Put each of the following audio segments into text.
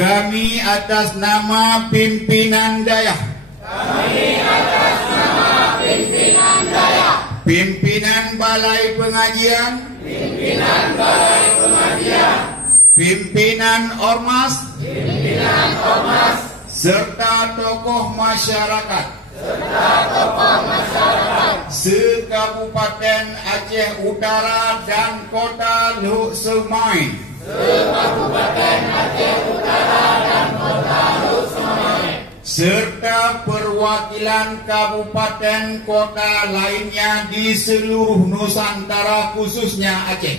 Kami atas nama pimpinan Dayak. Pimpinan Balai Pengajian. Pimpinan Ormas. Serta tokoh masyarakat. Se-Kabupaten Aceh Utara dan Kota Luk Semai. Serta perwakilan kabupaten kota lainnya di seluruh Nusantara khususnya Aceh.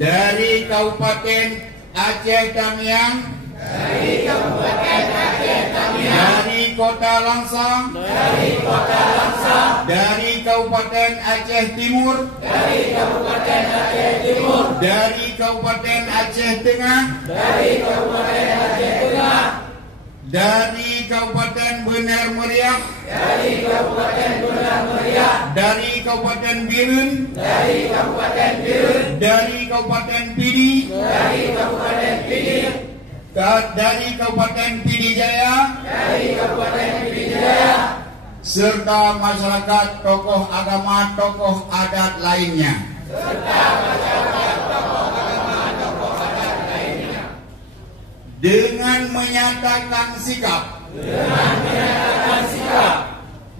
Dari Kabupaten Aceh Tamiang, dari Kota Langsang, dari Kabupaten Aceh Timur, dari Kabupaten Aceh Tengah, dari Kabupaten Benar Meriah, dari Kabupaten Birun, dari Kabupaten Pidi, dari Kabupaten Pidi Jaya, serta masyarakat, tokoh agama, tokoh adat lainnya. Dengan menyatakan sikap,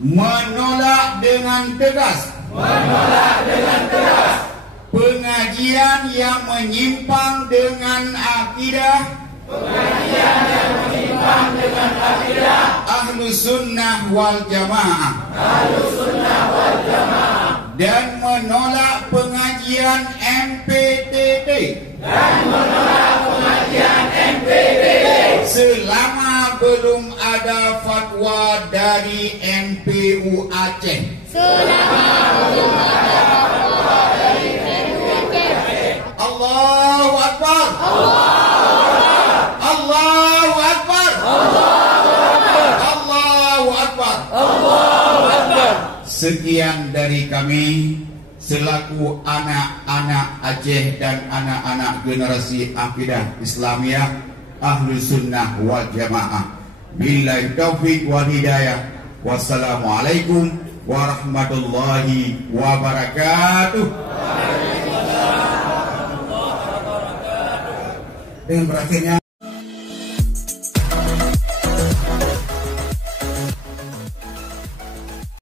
menolak dengan tegas pengajian yang menyimpang dengan akidah Ahlus Sunnah wal Jamaah, dan menolak pengajian MPTT selama belum ada fatwa dari MPU Aceh. Allahu Akbar. Allahu Akbar. Allahu Akbar. Sekian dari kami selaku anak-anak Aceh dan anak-anak generasi akidah Islamiyah Ahlus Sunnah wal Jamaah. Billahi taufiq wal hidayah. Wassalamualaikum warahmatullahi wabarakatuh. Dengan berakhirnya